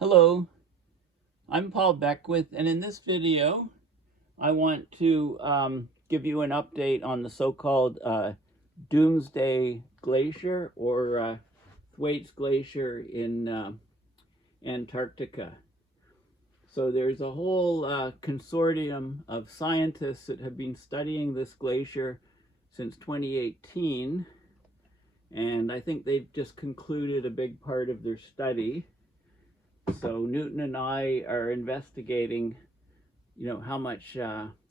Hello, I'm Paul Beckwith, and in this video, I want to give you an update on the so-called Doomsday Glacier or Thwaites Glacier in Antarctica. So there's a whole consortium of scientists that have been studying this glacier since 2018, and I think they've just concluded a big part of their study. So Newton and I are investigating, how much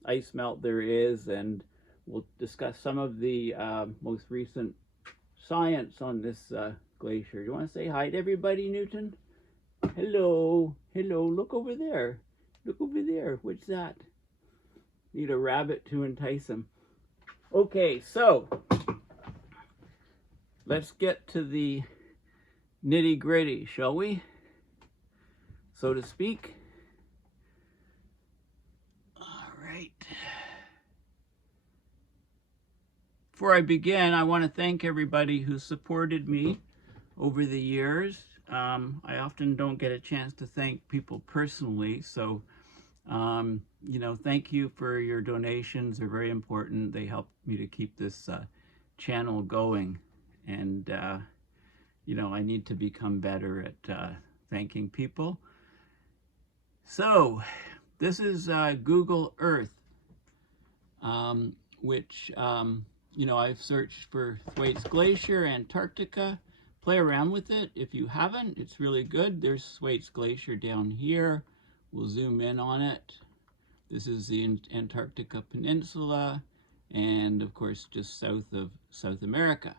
ice melt there is, and we'll discuss some of the most recent science on this glacier. You want to say hi to everybody, Newton? Hello, hello, look over there. Look over there. What's that? Need a rabbit to entice him. Okay, so let's get to the nitty gritty, shall we? So to speak. All right. Before I begin, I want to thank everybody who supported me over the years. I often don't get a chance to thank people personally, so thank you for your donations. They're very important. They help me to keep this channel going, and I need to become better at thanking people. So this is Google Earth, which I've searched for Thwaites Glacier, Antarctica. Play around with it. If you haven't, it's really good. There's Thwaites Glacier down here. We'll zoom in on it. This is the Antarctica Peninsula, and of course just south of South America.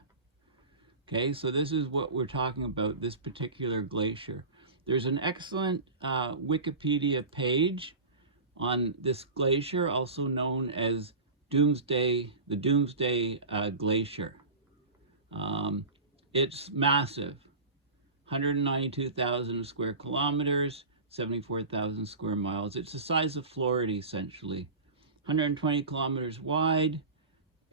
Okay, so this is what we're talking about, this particular glacier. There's an excellent Wikipedia page on this glacier, also known as the Doomsday Glacier. It's massive, 192,000 square kilometers, 74,000 square miles. It's the size of Florida, essentially. 120 kilometers wide,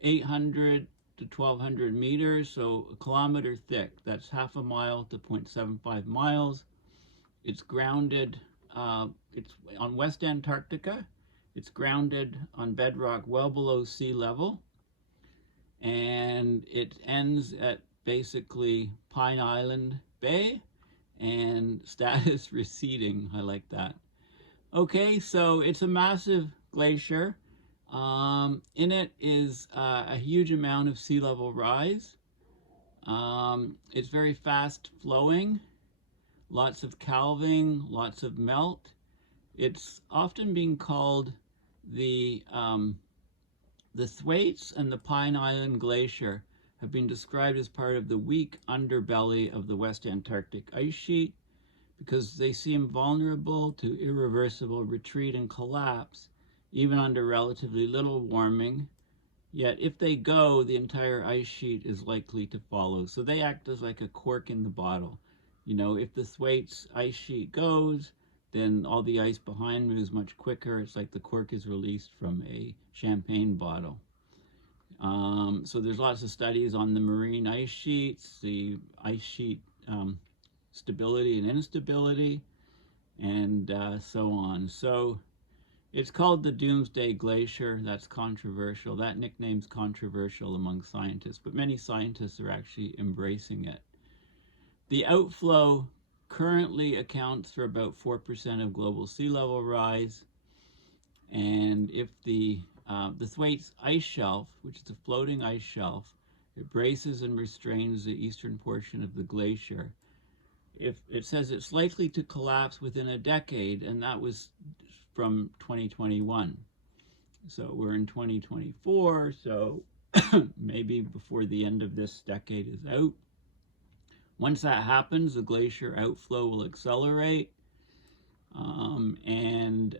800 to 1,200 meters, so a kilometer thick. That's half a mile to 0.75 miles. It's grounded, it's on West Antarctica. It's grounded on bedrock well below sea level, and it ends at basically Pine Island Bay and status receding. I like that. Okay, so it's a massive glacier. In it is a huge amount of sea level rise. It's very fast flowing, lots of calving, lots of melt. It's often being called the Thwaites and the Pine Island Glacier have been described as part of the weak underbelly of the West Antarctic ice sheet because they seem vulnerable to irreversible retreat and collapse even under relatively little warming. Yet if they go, the entire ice sheet is likely to follow. So they act as like a cork in the bottle. If the Thwaites ice sheet goes, then all the ice behind moves much quicker. It's like the cork is released from a champagne bottle. So there's lots of studies on the marine ice sheets, the ice sheet stability and instability, and so on. So it's called the Doomsday Glacier. That's controversial. That nickname's controversial among scientists, but many scientists are actually embracing it. The outflow currently accounts for about 4% of global sea level rise, and if the Thwaites ice shelf, which is a floating ice shelf, it braces and restrains the eastern portion of the glacier. If it says it's likely to collapse within a decade, and that was from 2021. So we're in 2024, so maybe before the end of this decade is out. Once that happens, the glacier outflow will accelerate, and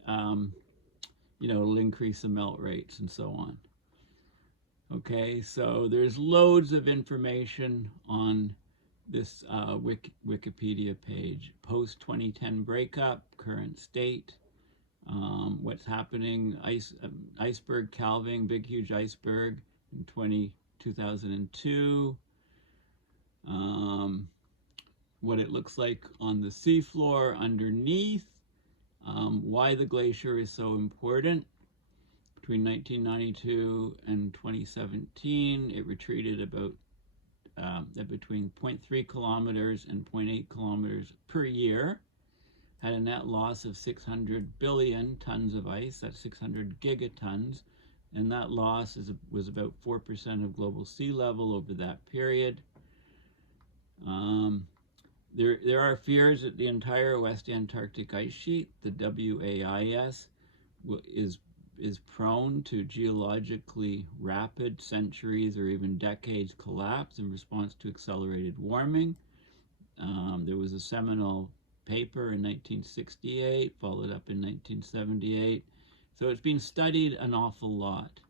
it'll increase the melt rates and so on. Okay, so there's loads of information on this Wikipedia page. Post 2010 breakup, current state, what's happening, iceberg calving, big huge iceberg in 2002. what it looks like on the seafloor underneath, why the glacier is so important. Between 1992 and 2017, it retreated about between 0.3 kilometers and 0.8 kilometers per year, had a net loss of 600 billion tons of ice, that's 600 gigatons, and that loss was about 4% of global sea level over that period. There are fears that the entire West Antarctic ice sheet, the WAIS, is prone to geologically rapid centuries or even decades collapse in response to accelerated warming. There was a seminal paper in 1968, followed up in 1978. So it's been studied an awful lot.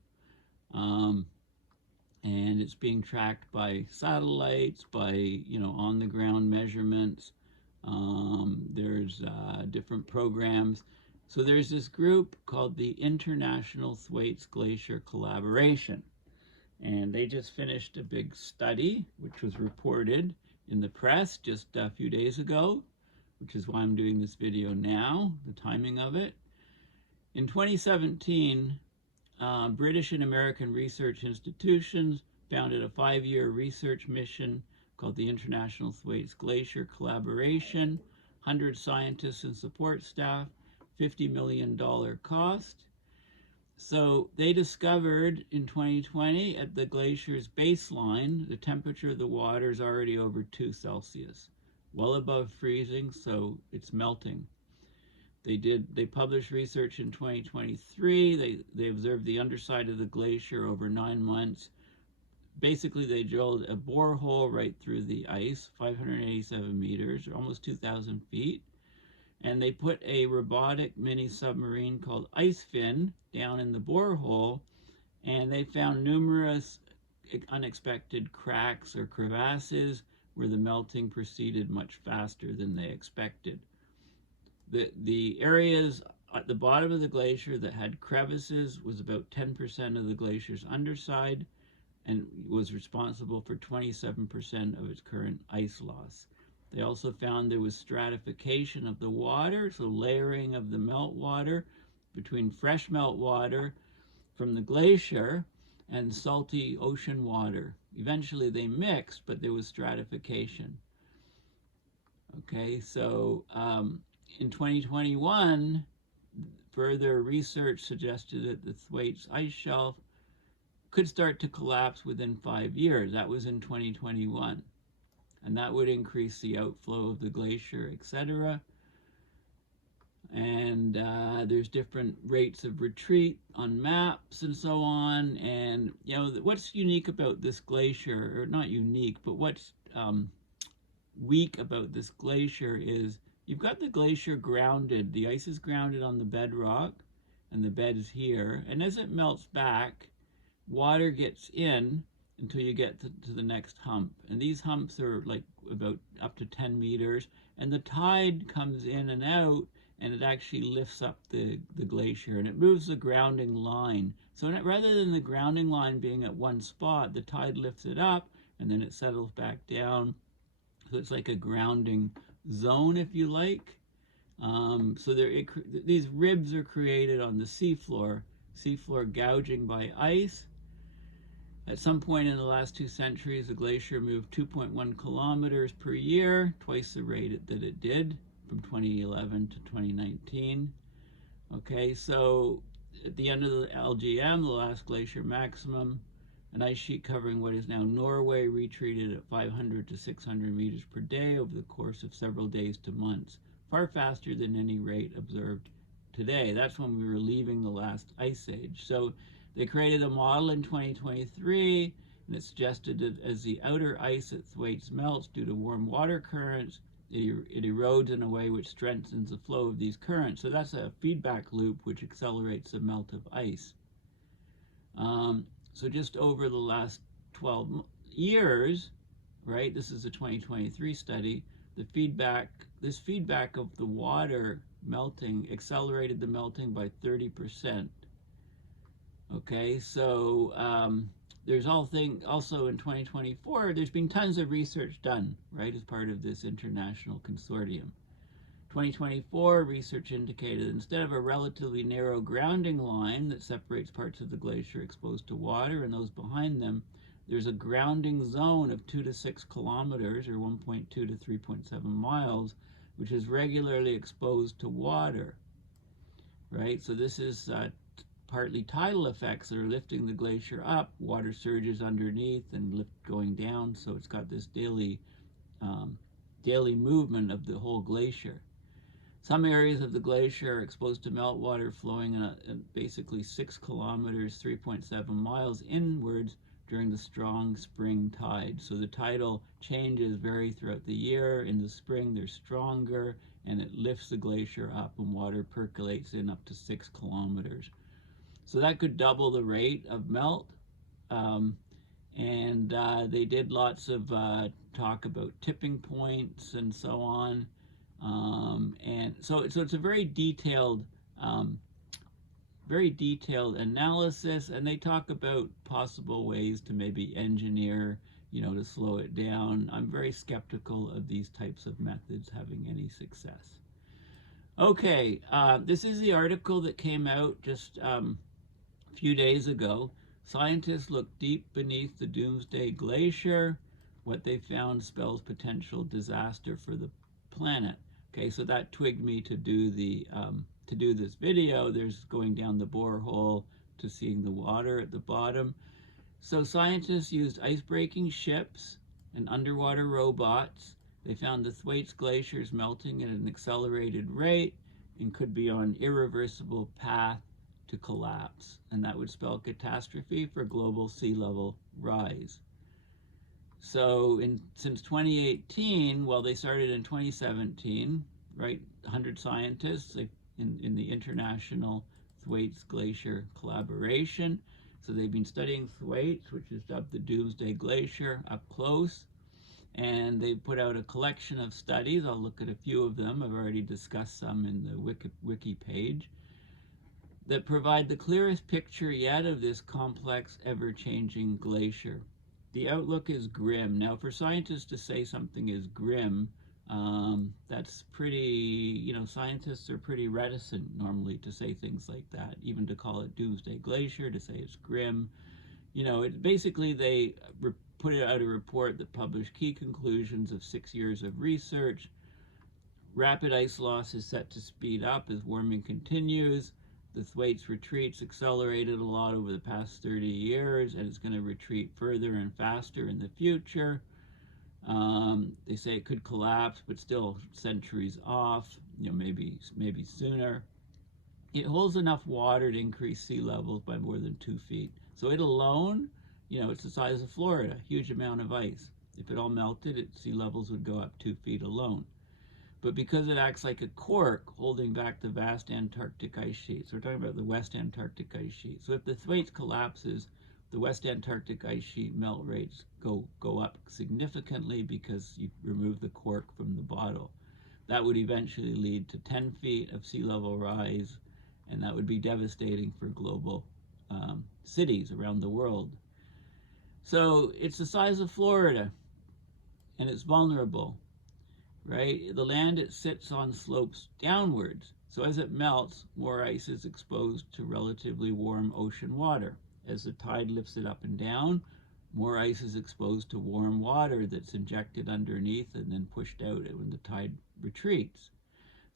And it's being tracked by satellites, by on-the-ground measurements. There's different programs. So there's this group called the International Thwaites Glacier Collaboration, and they just finished a big study, which was reported in the press just a few days ago, which is why I'm doing this video now, the timing of it. In 2017, British and American research institutions founded a 5-year research mission called the International Thwaites Glacier Collaboration, 100 scientists and support staff, $50 million cost. So they discovered in 2020 at the glacier's baseline, the temperature of the water is already over 2 Celsius, well above freezing, so it's melting. They published research in 2023. They observed the underside of the glacier over 9 months. Basically, they drilled a borehole right through the ice, 587 meters, or almost 2,000 feet. And they put a robotic mini submarine called IceFin down in the borehole, and they found numerous unexpected cracks or crevasses where the melting proceeded much faster than they expected. The areas at the bottom of the glacier that had crevices was about 10% of the glacier's underside and was responsible for 27% of its current ice loss. They also found there was stratification of the water, so layering of the meltwater between fresh meltwater from the glacier and salty ocean water. Eventually they mixed, but there was stratification. Okay, so in 2021, further research suggested that the Thwaites ice shelf could start to collapse within 5 years. That was in 2021. And that would increase the outflow of the glacier, etc. And there's different rates of retreat on maps and so on. And, what's unique about this glacier, or not unique, but what's weak about this glacier is you've got the glacier grounded. The ice is grounded on the bedrock, and the bed is here. And as it melts back, water gets in until you get to the next hump. And these humps are like about up to 10 meters. And the tide comes in and out, and it actually lifts up the glacier, and it moves the grounding line. So rather than the grounding line being at one spot, the tide lifts it up, and then it settles back down. So it's like a grounding zone, if you like. So these ribs are created on the seafloor gouging by ice. At some point in the last 2 centuries, the glacier moved 2.1 kilometers per year, twice the rate that it did from 2011 to 2019. Okay, so at the end of the LGM, the last glacier maximum, an ice sheet covering what is now Norway retreated at 500 to 600 meters per day over the course of several days to months, far faster than any rate observed today. That's when we were leaving the last ice age. So they created a model in 2023, and it suggested that as the outer ice at Thwaites melts due to warm water currents, it erodes in a way which strengthens the flow of these currents. So that's a feedback loop which accelerates the melt of ice. So just over the last 12 years, right, this is a 2023 study, this feedback of the water melting accelerated the melting by 30%. Okay, so there's also in 2024, there's been tons of research done, right, as part of this international consortium. 2024 research indicated instead of a relatively narrow grounding line that separates parts of the glacier exposed to water and those behind them, there's a grounding zone of 2 to 6 kilometers, or 1.2 to 3.7 miles, which is regularly exposed to water, right? So this is partly tidal effects that are lifting the glacier up, water surges underneath and lift going down, so it's got this daily movement of the whole glacier. Some areas of the glacier are exposed to meltwater flowing in basically 6 kilometers, 3.7 miles inwards during the strong spring tide. So the tidal changes vary throughout the year. In the spring, they're stronger, and it lifts the glacier up, and water percolates in up to 6 kilometers. So that could double the rate of melt. And they did lots of talk about tipping points and so on. And so it's a very detailed analysis, and they talk about possible ways to maybe engineer, to slow it down. I'm very skeptical of these types of methods having any success. Okay, this is the article that came out just a few days ago. Scientists looked deep beneath the Doomsday Glacier. What they found spells potential disaster for the planet. Okay, so that twigged me to do this video. There's going down the borehole to seeing the water at the bottom. So scientists used ice-breaking ships and underwater robots. They found the Thwaites Glaciers melting at an accelerated rate and could be on irreversible path to collapse, and that would spell catastrophe for global sea level rise. So since 2018, well, they started in 2017, right? 100 scientists in the International Thwaites Glacier Collaboration. So they've been studying Thwaites, which is dubbed the Doomsday Glacier, up close. And they put out a collection of studies. I'll look at a few of them. I've already discussed some in the wiki page, that provide the clearest picture yet of this complex, ever-changing glacier. The outlook is grim. Now, for scientists to say something is grim, that's pretty, scientists are pretty reticent normally to say things like that, even to call it Doomsday Glacier, to say it's grim. Basically they put out a report that published key conclusions of 6 years of research. Rapid ice loss is set to speed up as warming continues. The Thwaites retreats accelerated a lot over the past 30 years, and it's going to retreat further and faster in the future. They say it could collapse, but still centuries off, maybe sooner. It holds enough water to increase sea levels by more than 2 feet. So it alone, it's the size of Florida, huge amount of ice. If it all melted, sea levels would go up 2 feet alone. But because it acts like a cork holding back the vast Antarctic ice sheet, so we're talking about the West Antarctic ice sheet. So if the Thwaites collapses, the West Antarctic ice sheet melt rates go up significantly because you remove the cork from the bottle. That would eventually lead to 10 feet of sea level rise, and that would be devastating for global cities around the world. So it's the size of Florida, and it's vulnerable. Right? The land it sits on slopes downwards. So as it melts, more ice is exposed to relatively warm ocean water. As the tide lifts it up and down, more ice is exposed to warm water that's injected underneath and then pushed out when the tide retreats.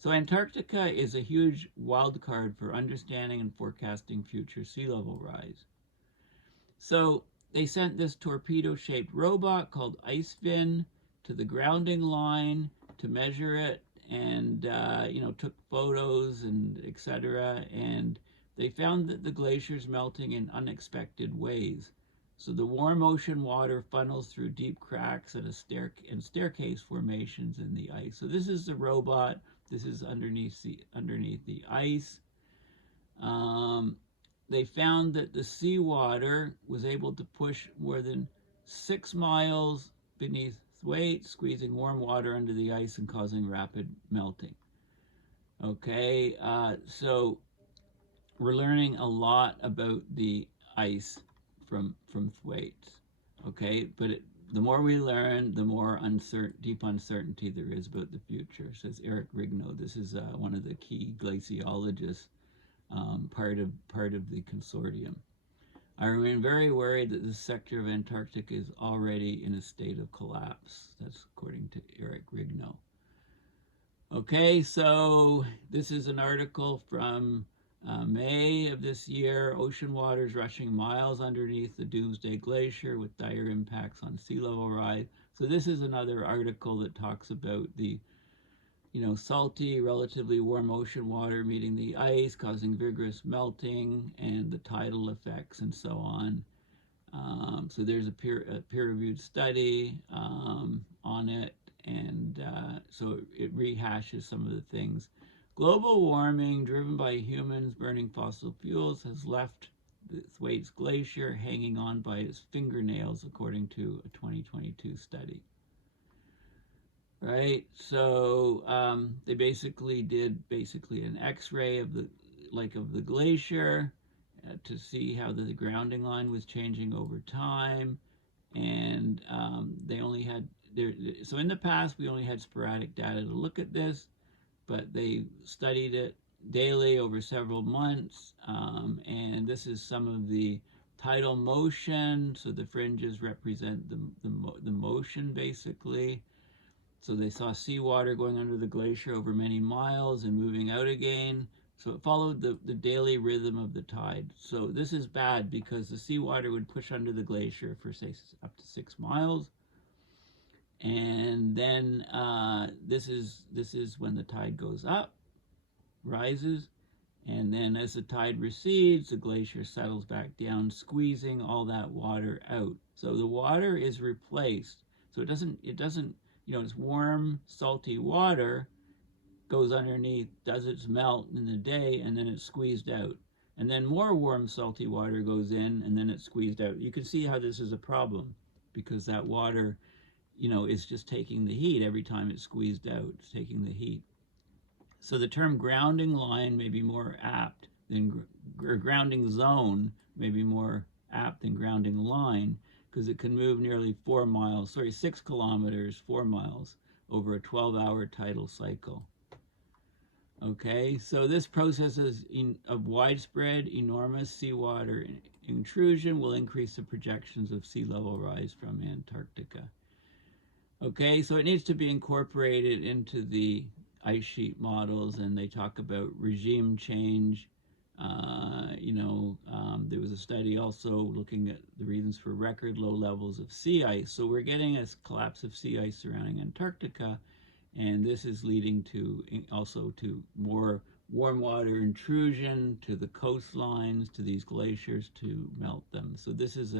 So Antarctica is a huge wild card for understanding and forecasting future sea level rise. So they sent this torpedo-shaped robot called IceFin to the grounding line to measure it, and took photos and etc. And they found that the glacier's melting in unexpected ways. So the warm ocean water funnels through deep cracks and staircase formations in the ice. So this is the robot. This is underneath the ice. They found that the seawater was able to push more than 6 miles beneath Thwaites, squeezing warm water under the ice and causing rapid melting. Okay, so we're learning a lot about the ice from Thwaites, okay? But the more we learn, the more deep uncertainty there is about the future, says Eric Rigno. This is one of the key glaciologists, part of the consortium. I remain very worried that this sector of Antarctica is already in a state of collapse. That's according to Eric Rigno. Okay, so this is an article from May of this year. Ocean waters rushing miles underneath the Doomsday Glacier with dire impacts on sea level rise. So this is another article that talks about the, salty, relatively warm ocean water meeting the ice, causing vigorous melting, and the tidal effects and so on. So there's a peer-reviewed study on it, and so it rehashes some of the things. Global warming driven by humans burning fossil fuels has left the Thwaites Glacier hanging on by its fingernails, according to a 2022 study. Right, so they did an X-ray of the glacier to see how the grounding line was changing over time, and they only had so in the past we only had sporadic data to look at this, but they studied it daily over several months, and this is some of the tidal motion. So the fringes represent the motion, basically. So they saw seawater going under the glacier over many miles and moving out again. So it followed the daily rhythm of the tide. So this is bad because the seawater would push under the glacier for, say, up to 6 miles. And then this is when the tide goes up, rises, and then as the tide recedes, the glacier settles back down, squeezing all that water out. So the water is replaced. So it doesn't, it's warm, salty water goes underneath, does its melt in the day, and then it's squeezed out. And then more warm, salty water goes in, and then it's squeezed out. You can see how this is a problem, because that water, is just taking the heat every time it's squeezed out. It's taking the heat. So the term grounding line may be more apt than, or grounding zone may be more apt than grounding line, because it can move nearly 6 kilometers, 4 miles, over a 12-hour tidal cycle. Okay, so this process of widespread, enormous seawater intrusion will increase the projections of sea level rise from Antarctica. Okay, so it needs to be incorporated into the ice sheet models, and they talk about regime change. There was a study also looking at the reasons for record low levels of sea ice. So we're getting a collapse of sea ice surrounding Antarctica, and this is leading to also to more warm water intrusion to the coastlines, to these glaciers, to melt them. So this is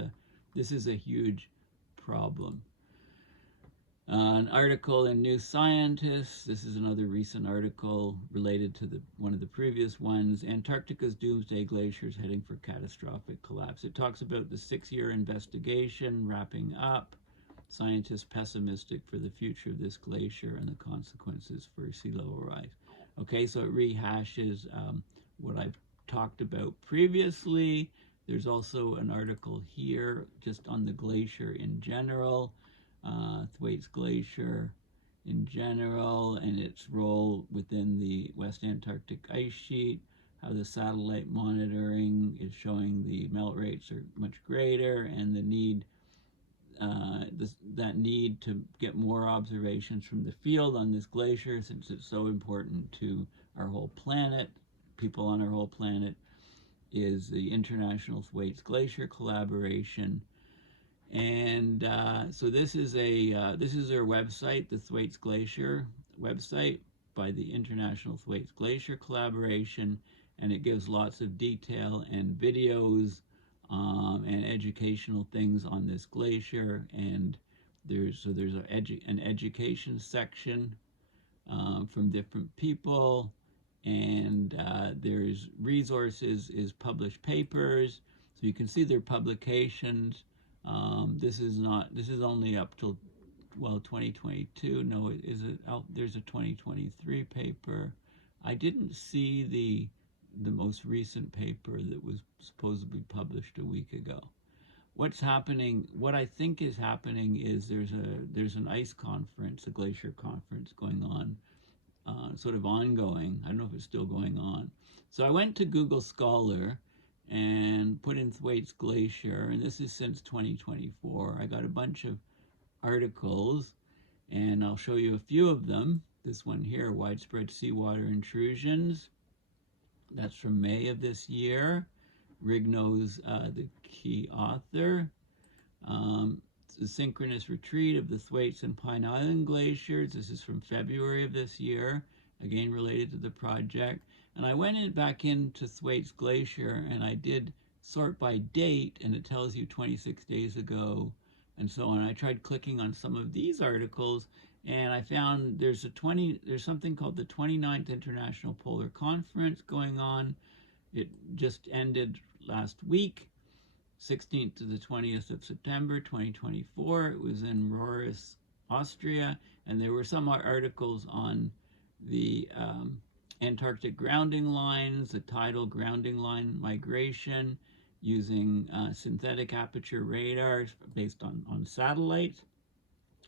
a huge problem. An article in New Scientist. This is another recent article related to one of the previous ones. Antarctica's Doomsday Glacier is heading for catastrophic collapse. It talks about the 6-year investigation wrapping up. Scientists pessimistic for the future of this glacier and the consequences for sea level rise. Okay, so it rehashes what I've talked about previously. There's also an article here just on the glacier in general. Thwaites Glacier in general and its role within the West Antarctic ice sheet, how the satellite monitoring is showing the melt rates are much greater, and the need that need to get more observations from the field on this glacier, since it's so important to our whole planet, people on our whole planet, is the International Thwaites Glacier collaboration. And so this is their website, the Thwaites Glacier website by the International Thwaites Glacier collaboration, and it gives lots of detail and videos and educational things on this glacier. And there's an education section from different people, and there's resources, is published papers, so you can see their publications. This is only up till 2022. No, there's a 2023 paper. I didn't see the most recent paper that was supposedly published a week ago. What's happening, what I think is happening is there's an ice conference, a glacier conference going on, sort of ongoing. I don't know if it's still going on. So I went to Google Scholar and put in Thwaites Glacier, and this is since 2024. I got a bunch of articles, and I'll show you a few of them. This one here, Widespread Seawater Intrusions. That's from May of this year. Rignow's the key author. It's a synchronous retreat of the Thwaites and Pine Island glaciers. This is from February of this year, again related to the project. And I went back into Thwaites Glacier and I did sort by date, and it tells you 26 days ago and so on. I tried clicking on some of these articles, and I found there's something called the 29th International Polar Conference going on. It just ended last week, 16th to the 20th of September 2024. It was in Rohrs, Austria, and there were some articles on the Antarctic grounding lines, the tidal grounding line migration using synthetic aperture radars based on satellites,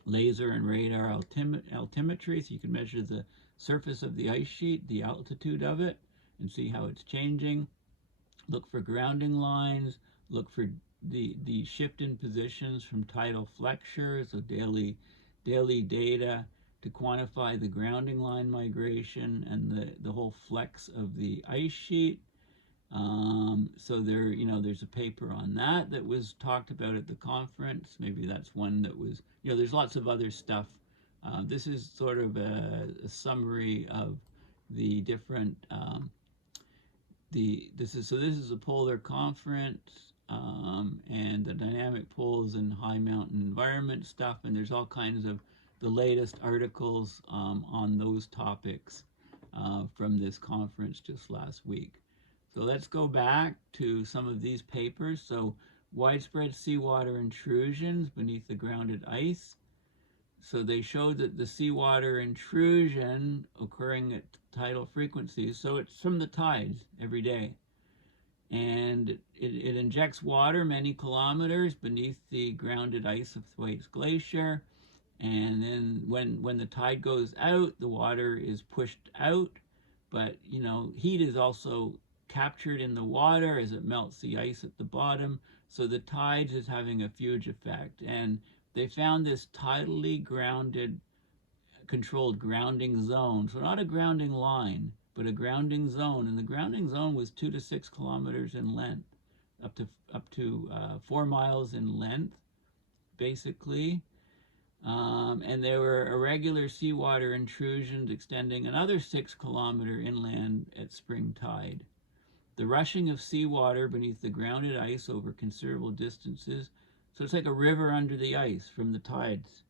laser and radar altimetry, so you can measure the surface of the ice sheet, the altitude of it, and see how it's changing. Look for grounding lines, look for the shift in positions from tidal flexure, so daily data to quantify the grounding line migration and the whole flex of the ice sheet. So there's a paper on that was talked about at the conference. Maybe that's one that was, there's lots of other stuff. This is sort of a summary of the different, this is a polar conference, and the dynamic poles and high mountain environment stuff, and there's all kinds of the latest articles on those topics from this conference just last week. So let's go back to some of these papers. So widespread seawater intrusions beneath the grounded ice. So they showed that the seawater intrusion occurring at tidal frequencies, so it's from the tides every day. And it injects water many kilometers beneath the grounded ice of Thwaites Glacier. And then when the tide goes out, the water is pushed out. But, heat is also captured in the water as it melts the ice at the bottom. So the tides is having a huge effect. And they found this tidally grounded, controlled grounding zone. So not a grounding line, but a grounding zone. And the grounding zone was 2 to 6 kilometers in length, up to 4 miles in length, basically. And there were irregular seawater intrusions extending another 6 kilometer inland at spring tide. The rushing of seawater beneath the grounded ice over considerable distances, so it's like a river under the ice from the tides.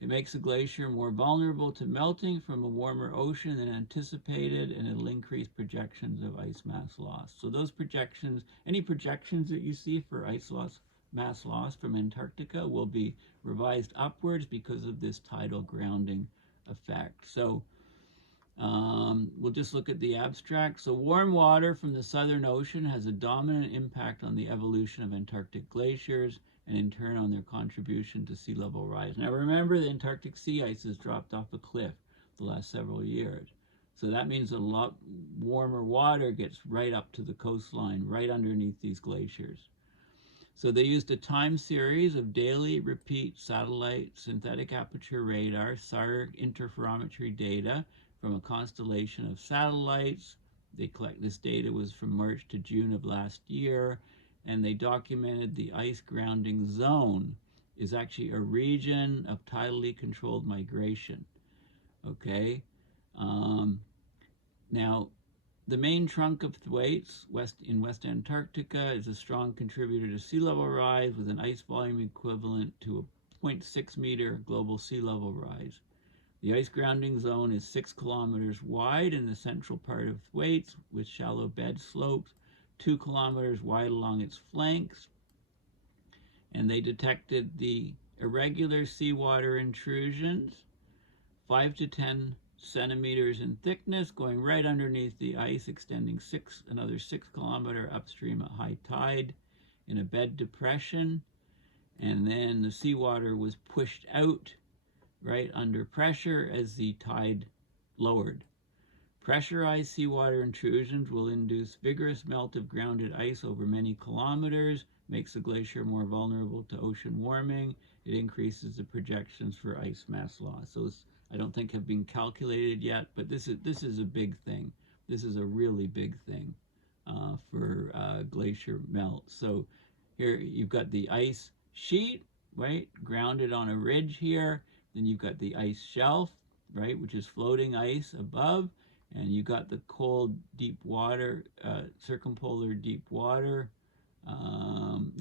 It makes the glacier more vulnerable to melting from a warmer ocean than anticipated, and it'll increase projections of ice mass loss. So those projections, any projections that you see for ice loss, mass loss from Antarctica will be revised upwards because of this tidal grounding effect. So we'll just look at the abstract. So warm water from the Southern Ocean has a dominant impact on the evolution of Antarctic glaciers and in turn on their contribution to sea level rise. Now remember, the Antarctic sea ice has dropped off a cliff the last several years. So that means a lot warmer water gets right up to the coastline, right underneath these glaciers. So they used a time series of daily repeat satellite synthetic aperture radar SAR interferometry data from a constellation of satellites. This data was from March to June of last year, and they documented the ice grounding zone is actually a region of tidally controlled migration. Okay. Now, the main trunk of Thwaites in West Antarctica is a strong contributor to sea level rise with an ice volume equivalent to a 0.6 meter global sea level rise. The ice grounding zone is 6 kilometers wide in the central part of Thwaites with shallow bed slopes, 2 kilometers wide along its flanks. And they detected the irregular seawater intrusions 5 to 10 centimeters in thickness, going right underneath the ice, extending another 6 kilometer upstream at high tide in a bed depression. And then the seawater was pushed out right under pressure as the tide lowered. Pressurized seawater intrusions will induce vigorous melt of grounded ice over many kilometers, makes the glacier more vulnerable to ocean warming. It increases the projections for ice mass loss. So I don't think have been calculated yet, but this is a big thing. This is a really big thing for glacier melt. So here you've got the ice sheet, right, grounded on a ridge here. Then you've got the ice shelf, right, which is floating ice above. And you got the cold, deep water, circumpolar deep water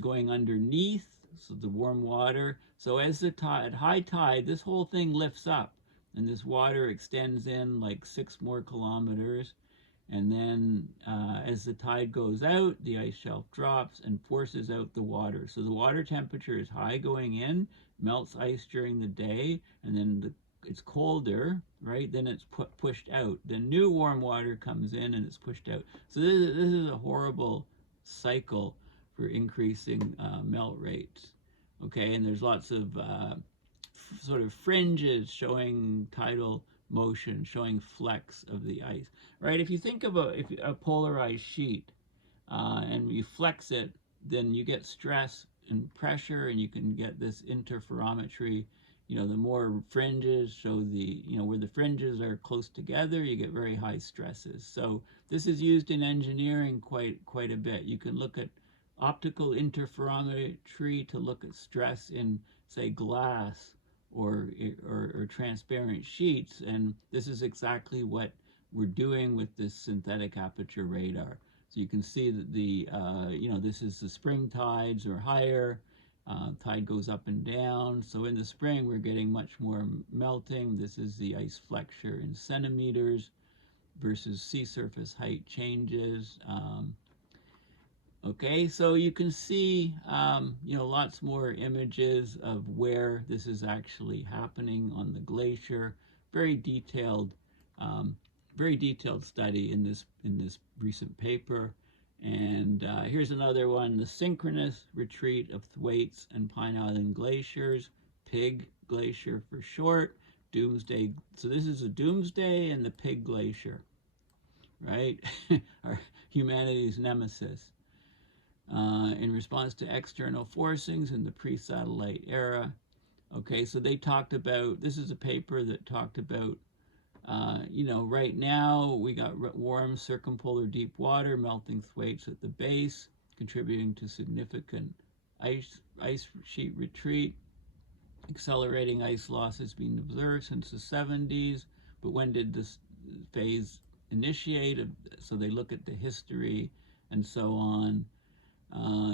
going underneath, so the warm water. So as the tide, at high tide, this whole thing lifts up, and this water extends in like 6 more kilometers. And then as the tide goes out, the ice shelf drops and forces out the water. So the water temperature is high going in, melts ice during the day, and then it's colder, right? Then it's pushed out. Then new warm water comes in and it's pushed out. So this is a horrible cycle for increasing melt rates. Okay, and there's lots of sort of fringes showing tidal motion, showing flecks of the ice, right? If you think of a polarized sheet and you flex it, then you get stress and pressure, and you can get this interferometry. You know, the more fringes show the, you know, where the fringes are close together, you get very high stresses. So this is used in engineering quite a bit. You can look at optical interferometry to look at stress in, say, glass or transparent sheets, and this is exactly what we're doing with this synthetic aperture radar. So you can see that the, you know, this is the spring tides are higher. Tide goes up and down. So in the spring, we're getting much more melting. This is the ice flexure in centimeters versus sea surface height changes. Okay, so you can see, you know, lots more images of where this is actually happening on the glacier. Very detailed study in this recent paper. And here's another one, the synchronous retreat of Thwaites and Pine Island glaciers, Pig Glacier for short, Doomsday. So this is a Doomsday and the Pig Glacier, right? Our humanity's nemesis. In response to external forcings in the pre-satellite era. Okay, so they talked about, this is a paper that talked about you know, right now we got warm circumpolar deep water melting Thwaites at the base, contributing to significant ice sheet retreat. Accelerating ice loss has been observed since the 70s, but when did this phase initiate? So they look at the history and so on.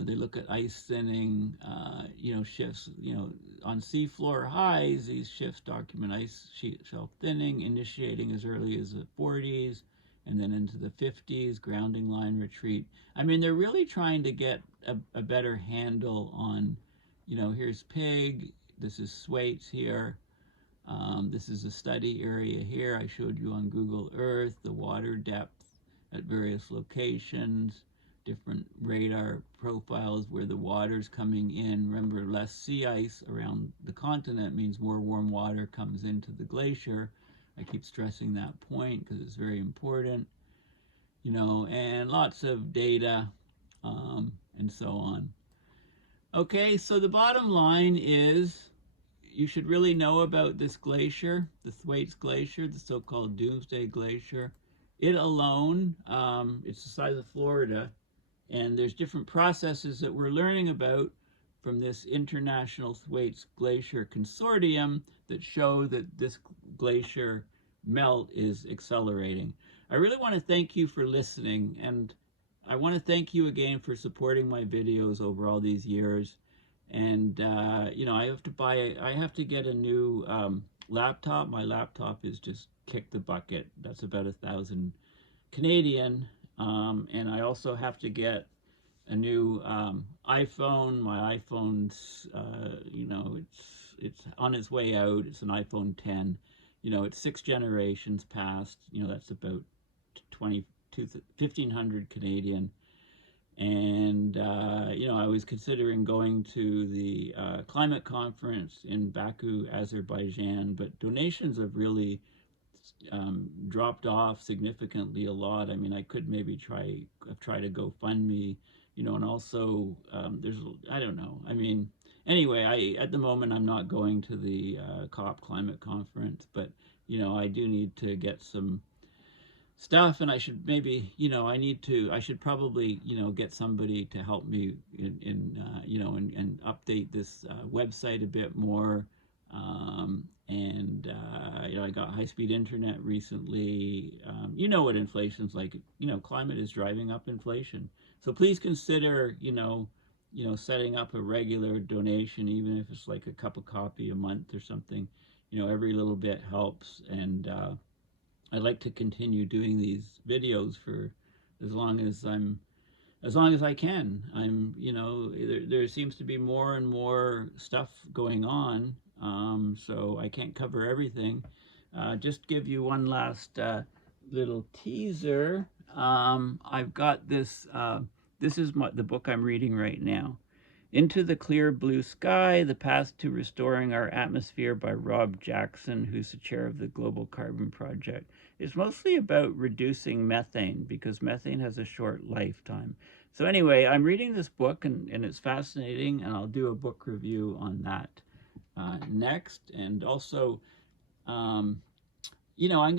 They look at ice thinning, you know, shifts, you know, on seafloor highs, these shifts document ice sheet shelf thinning, initiating as early as the 40s, and then into the 50s, grounding line retreat. I mean, they're really trying to get a better handle on, you know, here's Pig, this is Thwaites here, this is a study area here I showed you on Google Earth, the water depth at various locations, different radar profiles where the water's coming in. Remember, less sea ice around the continent means more warm water comes into the glacier. I keep stressing that point because it's very important, you know, and lots of data and so on. Okay, so the bottom line is you should really know about this glacier, the Thwaites Glacier, the so-called Doomsday Glacier. It alone, it's the size of Florida, and there's different processes that we're learning about from this International Thwaites Glacier Consortium that show that this glacier melt is accelerating. I really want to thank you for listening, and I want to thank you again for supporting my videos over all these years. And you know, I have to get a new laptop. My laptop is just kick the bucket. That's about 1,000 Canadian. And I also have to get a new iPhone. My iPhone's, you know, it's on its way out. It's an iPhone 10, you know, it's 6 generations past, you know, that's about 1,500 Canadian. And, you know, I was considering going to the climate conference in Baku, Azerbaijan, but donations have really dropped off significantly a lot. I mean, I could maybe try to GoFundMe, you know, and also there's, I don't know. I mean, anyway, at the moment I'm not going to the COP climate conference, but you know, I do need to get some stuff, and I should maybe, you know, I should probably, you know, get somebody to help me in you know, and update this website a bit more. You know, I got high-speed internet recently. You know what inflation's like. You know, climate is driving up inflation. So please consider, you know, setting up a regular donation, even if it's like a cup of coffee a month or something. You know, every little bit helps, and I'd like to continue doing these videos for as long as I can. You know, there seems to be more and more stuff going on, so I can't cover everything. Just give you one last little teaser. I've got this. This is the book I'm reading right now. Into the Clear Blue Sky, The Path to Restoring Our Atmosphere by Rob Jackson, who's the chair of the Global Carbon Project. It's mostly about reducing methane because methane has a short lifetime. So anyway, I'm reading this book and it's fascinating, and I'll do a book review on that next. And also, you know, I'm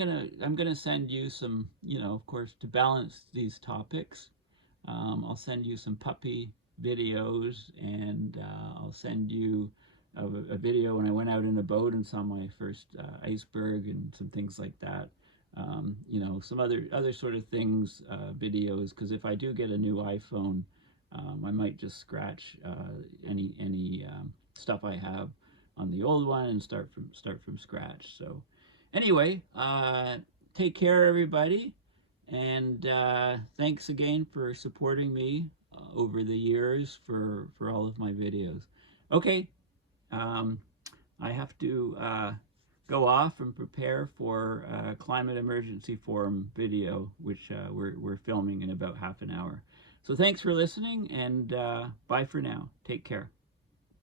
gonna send you some, you know, of course, to balance these topics. I'll send you some puppy videos, and I'll send you a video when I went out in a boat and saw my first iceberg and some things like that. You know, some other sort of things, videos, because if I do get a new iPhone, I might just scratch any stuff I have on the old one and start from scratch. So anyway, take care, everybody. And thanks again for supporting me over the years for all of my videos. Okay, I have to go off and prepare for a Climate Emergency Forum video, which we're filming in about half an hour. So thanks for listening, and bye for now. Take care.